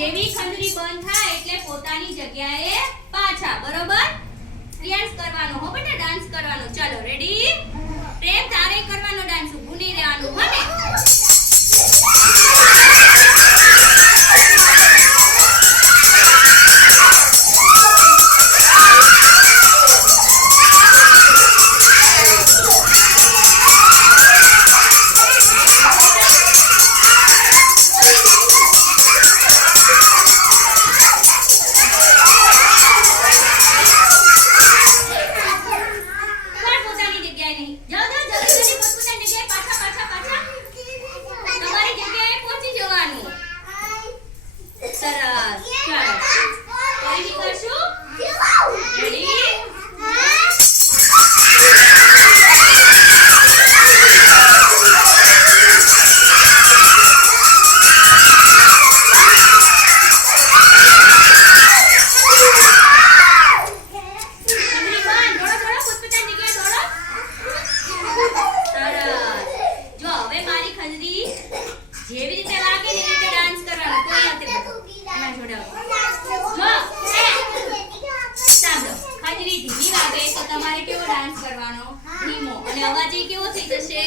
જેવી ખંજરી બંધ થાય એટલે પોતાની જગ્યાએ પાછા, બરોબર? રિયાઝ કરવાનો હો બેટા ડાન્સ કરવાનો. ચાલો રેડી જેવી રીતે લાગે એવી રીતે ડાન્સ કરવાનો કોઈ નથી ના જોડાવો વાગે તો તમારે કેવો ડાન્સ કરવાનો? ધીમો. અને અવાજ કેવો થઈ જશે?